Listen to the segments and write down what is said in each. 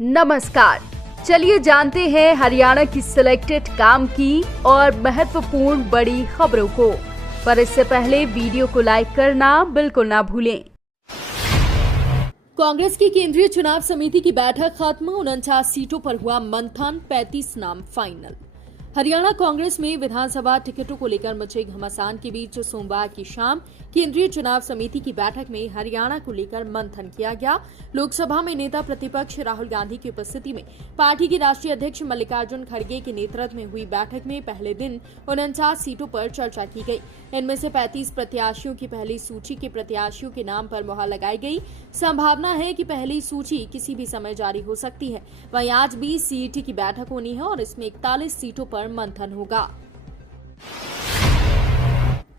नमस्कार, चलिए जानते हैं हरियाणा की सिलेक्टेड काम की और महत्वपूर्ण बड़ी खबरों को। पर इससे पहले वीडियो को लाइक करना बिल्कुल ना भूलें। कांग्रेस की केंद्रीय चुनाव समिति की बैठक खत्म, 49 सीटों पर हुआ मंथन, 35 नाम फाइनल। हरियाणा कांग्रेस में विधानसभा टिकटों को लेकर मचे घमासान के बीच सोमवार की शाम केंद्रीय चुनाव समिति की बैठक में हरियाणा को लेकर मंथन किया गया। लोकसभा में नेता प्रतिपक्ष राहुल गांधी की उपस्थिति में पार्टी के राष्ट्रीय अध्यक्ष मल्लिकार्जुन खड़गे के नेतृत्व में हुई बैठक में पहले दिन 49 सीटों पर चर्चा की गई। इनमें से 35 प्रत्याशियों की पहली सूची के प्रत्याशियों के नाम पर मुहर लगाई गई। संभावना है कि पहली सूची किसी भी समय जारी हो सकती है। वहीं आज भी सीईटी की बैठक होनी है और इसमें 41 सीटों पर मंथन होगा।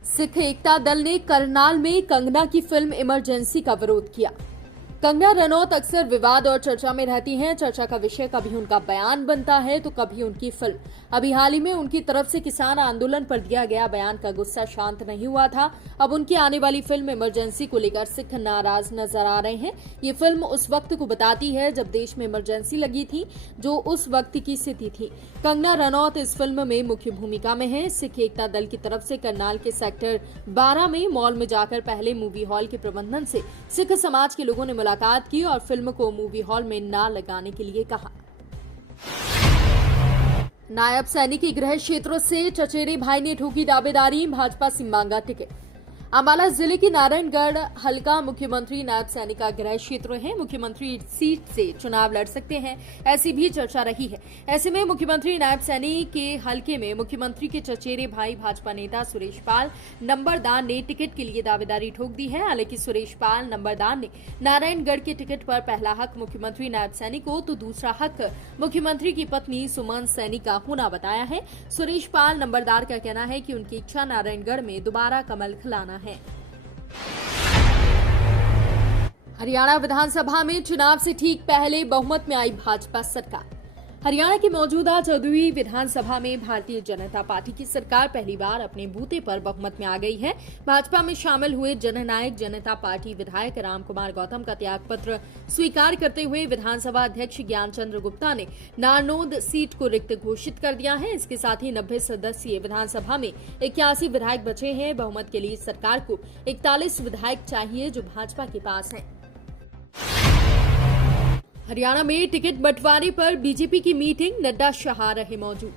सिख एकता दल ने करनाल में कंगना की फिल्म इमरजेंसी का विरोध किया। कंगना रनौत अक्सर विवाद और चर्चा में रहती हैं। चर्चा का विषय कभी उनका बयान बनता है तो कभी उनकी फिल्म। अभी हाल ही में उनकी तरफ से किसान आंदोलन पर दिया गया बयान का गुस्सा शांत नहीं हुआ था। अब उनकी आने वाली फिल्म इमरजेंसी को लेकर सिख नाराज नजर आ रहे हैं। ये फिल्म उस वक्त को बताती है जब देश में इमरजेंसी लगी थी, जो उस वक्त की स्थिति थी। कंगना रनौत इस फिल्म में मुख्य भूमिका में है। सिख एकता दल की तरफ से करनाल के सेक्टर 12 में मॉल में जाकर पहले मूवी हॉल के प्रबंधन से सिख समाज के लोगों ने मुलाकात की और फिल्म को मूवी हॉल में ना लगाने के लिए कहा। नायब सैनिक के गृह क्षेत्रों से चचेरे भाई ने ठोकी दावेदारी, भाजपा से मांगा टिकट। अंबाला जिले की नारायणगढ़ हल्का मुख्यमंत्री नायब सैनिक का गृह क्षेत्र है। मुख्यमंत्री सीट से चुनाव लड़ सकते हैं, ऐसी भी चर्चा रही है। ऐसे में मुख्यमंत्री नायब सैनिक के हल्के में मुख्यमंत्री के चचेरे भाई भाजपा नेता सुरेश पाल नंबरदार ने टिकट के लिए दावेदारी ठोक दी है। हालांकि सुरेश पाल नंबरदार ने नारायणगढ़ के टिकट पर पहला हक मुख्यमंत्री नायब सैनिक को तो दूसरा हक मुख्यमंत्री की पत्नी सुमन सैनी का होना बताया है। सुरेश पाल नंबरदार का कहना है कि उनकी इच्छा नारायणगढ़ में दोबारा कमल खिलाना है। हरियाणा विधानसभा में चुनाव से ठीक पहले बहुमत में आई भाजपा सरकार। हरियाणा की मौजूदा 14वीं विधानसभा में भारतीय जनता पार्टी की सरकार पहली बार अपने बूते पर बहुमत में आ गई है। भाजपा में शामिल हुए जननायक जनता पार्टी विधायक रामकुमार गौतम का त्यागपत्र स्वीकार करते हुए विधानसभा अध्यक्ष ज्ञानचंद्र गुप्ता ने नारनौद सीट को रिक्त घोषित कर दिया है। इसके साथ ही 90 सदस्यीय विधानसभा में 81 विधायक बचे हैं। बहुमत के लिए सरकार को 41 विधायक चाहिए, जो भाजपा के पास हैं। हरियाणा में टिकट बंटवारे पर बीजेपी की मीटिंग, नड्डा शाह रहे मौजूद।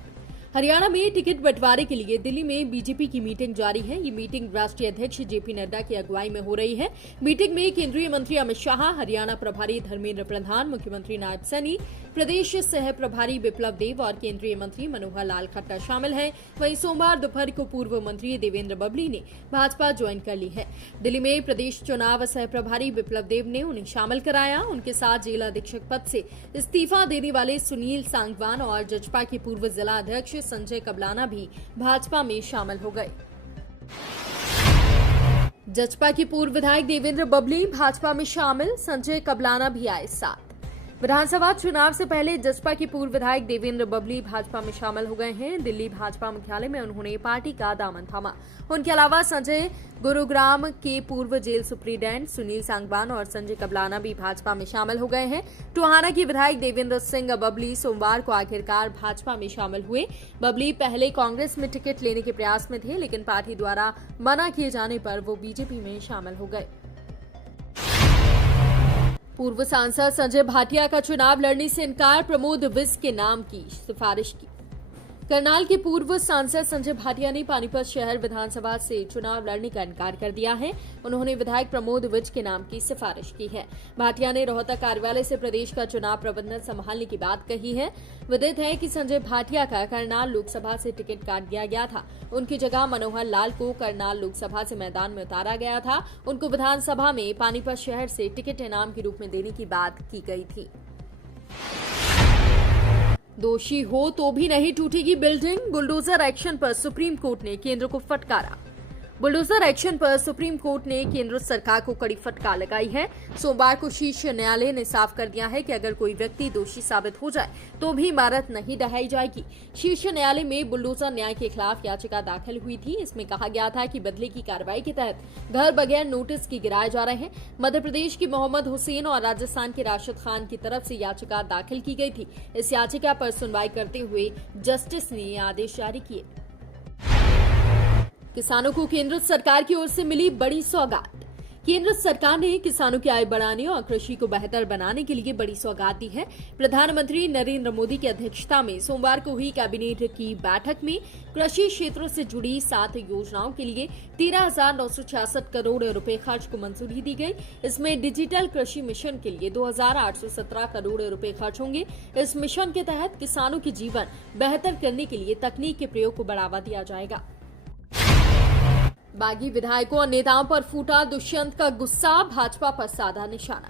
हरियाणा में टिकट बंटवारे के लिए दिल्ली में बीजेपी की मीटिंग जारी है। ये मीटिंग राष्ट्रीय अध्यक्ष जेपी नड्डा की अगुवाई में हो रही है। मीटिंग में केंद्रीय मंत्री अमित शाह, हरियाणा प्रभारी धर्मेंद्र प्रधान, मुख्यमंत्री नायब सैनी, प्रदेश सह प्रभारी बिप्लब देव और केंद्रीय मंत्री मनोहर लाल खट्टर शामिल हैं। वहीं सोमवार दोपहर को पूर्व मंत्री देवेंद्र बबली ने भाजपा ज्वाइन कर ली है। दिल्ली में प्रदेश चुनाव सह प्रभारी बिप्लब देव ने उन्हें शामिल कराया। उनके साथ जिला अधीक्षक पद से इस्तीफा देने वाले सुनील सांगवान और जजपा के पूर्व जिला अध्यक्ष संजय कबलाना भी भाजपा में शामिल हो गए। जजपा के पूर्व विधायक देवेंद्र बबली भाजपा में शामिल, संजय कबलाना भी आए साथ। विधानसभा चुनाव से पहले जसपा के पूर्व विधायक देवेंद्र बबली भाजपा में शामिल हो गए हैं। दिल्ली भाजपा मुख्यालय में उन्होंने पार्टी का दामन थामा। उनके अलावा संजय गुरुग्राम के पूर्व जेल सुप्रीडेंट सुनील सांगवान और संजय कबलाना भी भाजपा में शामिल हो गए हैं। टोहाना के विधायक देवेंद्र सिंह बबली सोमवार को आखिरकार भाजपा में शामिल हुए। बबली पहले कांग्रेस में टिकट लेने के प्रयास में थे, लेकिन पार्टी द्वारा मना किए जाने पर वो बीजेपी में शामिल हो गए। पूर्व सांसद संजय भाटिया का चुनाव लड़ने से इनकार, प्रमोद विज के नाम की सिफारिश की। करनाल के पूर्व सांसद संजय भाटिया ने पानीपत शहर विधानसभा से चुनाव लड़ने का इनकार कर दिया है। उन्होंने विधायक प्रमोद विज के नाम की सिफारिश की है। भाटिया ने रोहतक कार्यालय से प्रदेश का चुनाव प्रबंधन संभालने की बात कही है। विदित है कि संजय भाटिया का करनाल लोकसभा से टिकट काट दिया गया था। उनकी जगह मनोहर लाल को करनाल लोकसभा से मैदान में उतारा गया था। उनको विधानसभा में पानीपत शहर से टिकट इनाम के रूप में देने की बात की गई थी। दोषी हो तो भी नहीं टूटेगी बिल्डिंग, बुलडोजर एक्शन पर सुप्रीम कोर्ट ने केंद्र को फटकारा। बुलडोजर एक्शन पर सुप्रीम कोर्ट ने केंद्र सरकार को कड़ी फटकार लगाई है। सोमवार को शीर्ष न्यायालय ने साफ कर दिया है कि अगर कोई व्यक्ति दोषी साबित हो जाए तो भी इमारत नहीं ढहाई जाएगी। शीर्ष न्यायालय में बुलडोजर न्याय के खिलाफ याचिका दाखिल हुई थी। इसमें कहा गया था कि बदले की कार्रवाई के तहत घर बगैर नोटिस के गिराए जा रहे हैं। मध्य प्रदेश की मोहम्मद हुसैन और राजस्थान के राशिद खान की तरफ से याचिका दाखिल की गई थी। इस याचिका पर सुनवाई करते हुए जस्टिस ने ये आदेश जारी किए। किसानों को केंद्र सरकार की ओर से मिली बड़ी सौगात। केंद्र सरकार ने किसानों की आय बढ़ाने और कृषि को बेहतर बनाने के लिए बड़ी सौगात दी है। प्रधानमंत्री नरेंद्र मोदी की अध्यक्षता में सोमवार को हुई कैबिनेट की बैठक में कृषि क्षेत्र से जुड़ी 7 योजनाओं के लिए 13,966 करोड़ रुपए खर्च को मंजूरी दी गई। इसमें डिजिटल कृषि मिशन के लिए 2,817 करोड़ रुपए खर्च होंगे। इस मिशन के तहत किसानों के जीवन बेहतर करने के लिए तकनीक के प्रयोग को बढ़ावा दिया जाएगा। बागी विधायकों और नेताओं पर फूटा दुष्यंत का गुस्सा, भाजपा पर साधा निशाना।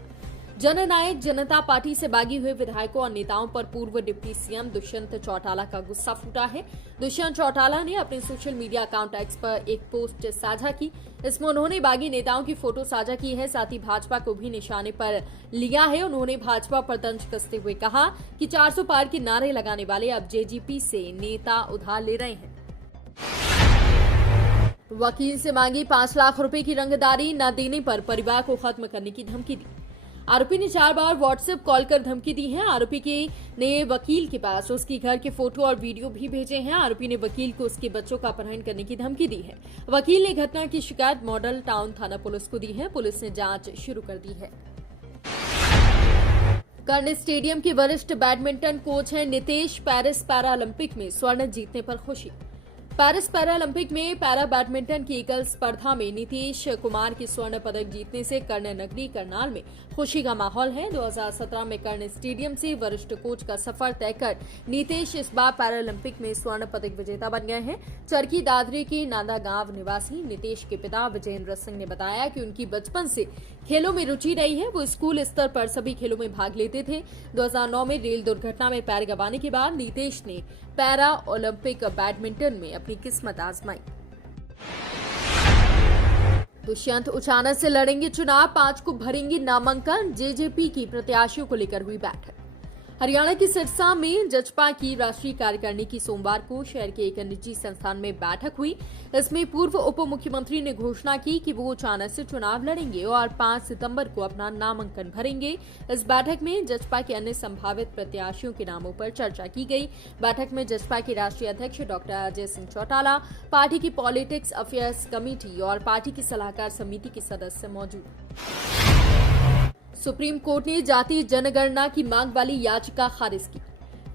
जननायक जनता पार्टी से बागी हुए विधायकों और नेताओं पर पूर्व डिप्टी सीएम दुष्यंत चौटाला का गुस्सा फूटा है। दुष्यंत चौटाला ने अपने सोशल मीडिया अकाउंट एक्स पर एक पोस्ट साझा की। इसमें उन्होंने बागी नेताओं की फोटो साझा की है, साथ ही भाजपा को भी निशाने पर लिया है। उन्होंने भाजपा पर तंज कसते हुए कहा कि 400 पार के नारे लगाने वाले अब जेजीपी से नेता उधार ले रहे हैं। वकील से मांगी 5 लाख रुपए की रंगदारी, न देने पर परिवार को खत्म करने की धमकी दी। आरोपी ने 4 बार व्हाट्सएप कॉल कर धमकी दी है। आरोपी ने वकील के पास उसकी घर के फोटो और वीडियो भी भेजे हैं। आरोपी ने वकील को उसके बच्चों का अपहरण करने की धमकी दी है। वकील ने घटना की शिकायत मॉडल टाउन थाना पुलिस को दी है। पुलिस ने जांच शुरू कर दी है। कर्ण स्टेडियम के वरिष्ठ बैडमिंटन कोच हैं नितेश। पेरिस पैरालंपिक में स्वर्ण जीतने पर खुशी। पेरिस पैरालंपिक में पैरा बैडमिंटन की एकल स्पर्धा में नीतीश कुमार की स्वर्ण पदक जीतने से कर्ण नगरी करनाल में खुशी का माहौल है। 2017 में कर्ण स्टेडियम से वरिष्ठ कोच का सफर तय कर नीतीश इस बार पैरालंपिक में स्वर्ण पदक विजेता बन गए हैं। चरखी दादरी के नांदा गांव निवासी नीतीश के पिता विजेंद्र सिंह ने बताया कि उनकी बचपन से खेलों में रुचि रही है। वो स्कूल स्तर पर सभी खेलों में भाग लेते थे। 2009 में रेल दुर्घटना में पैर गंवाने के बाद नीतीश ने पैरा ओलंपिक बैडमिंटन में अपनी किस्मत आजमाई। दुष्यंत उचाना से लड़ेंगे चुनाव, 5 को भरेंगे नामांकन। जेजेपी की प्रत्याशियों को लेकर हुई बैठक। हरियाणा के सिरसा में जजपा की राष्ट्रीय कार्यकारिणी की सोमवार को शहर के एक निजी संस्थान में बैठक हुई। इसमें पूर्व उप मुख्यमंत्री ने घोषणा की कि वो अचानक से चुनाव लड़ेंगे और 5 सितंबर को अपना नामांकन भरेंगे। इस बैठक में जजपा के अन्य संभावित प्रत्याशियों के नामों पर चर्चा की गई। बैठक में जजपा के राष्ट्रीय अध्यक्ष डॉक्टर अजय सिंह चौटाला, पार्टी की पॉलिटिक्स अफेयर्स कमेटी और पार्टी की सलाहकार समिति के सदस्य मौजूद। सुप्रीम कोर्ट ने जाति जनगणना की मांग वाली याचिका खारिज की।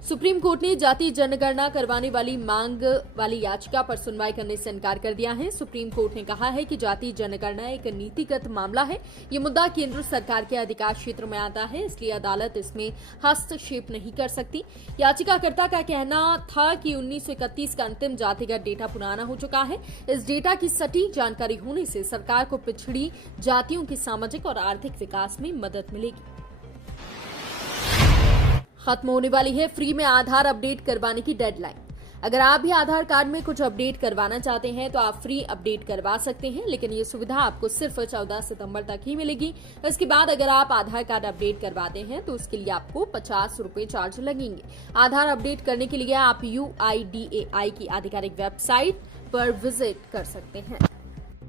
सुप्रीम कोर्ट ने जाति जनगणना करवाने वाली मांग वाली याचिका पर सुनवाई करने से इनकार कर दिया है। सुप्रीम कोर्ट ने कहा है कि जाति जनगणना एक नीतिगत मामला है। ये मुद्दा केंद्र सरकार के अधिकार क्षेत्र में आता है, इसलिए अदालत इसमें हस्तक्षेप नहीं कर सकती। याचिकाकर्ता का कहना था कि 1931 का अंतिम जातिगत डेटा पुराना हो चुका है। इस डेटा की सटीक जानकारी होने से सरकार को पिछड़ी जातियों के सामाजिक और आर्थिक विकास में मदद मिलेगी। खत्म होने वाली है फ्री में आधार अपडेट करवाने की डेडलाइन। अगर आप भी आधार कार्ड में कुछ अपडेट करवाना चाहते हैं तो आप फ्री अपडेट करवा सकते हैं, लेकिन ये सुविधा आपको सिर्फ 14 सितंबर तक ही मिलेगी। इसके बाद अगर आप आधार कार्ड अपडेट करवाते हैं तो उसके लिए आपको 50 रुपए चार्ज लगेंगे। आधार अपडेट करने के लिए आप UIDAI की आधिकारिक वेबसाइट पर विजिट कर सकते हैं।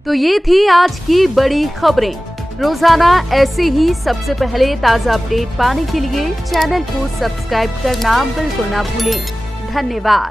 तो ये थी आज की बड़ी खबरें। रोजाना ऐसे ही सबसे पहले ताज़ा अपडेट पाने के लिए चैनल को सब्सक्राइब करना बिल्कुल ना भूलें। धन्यवाद।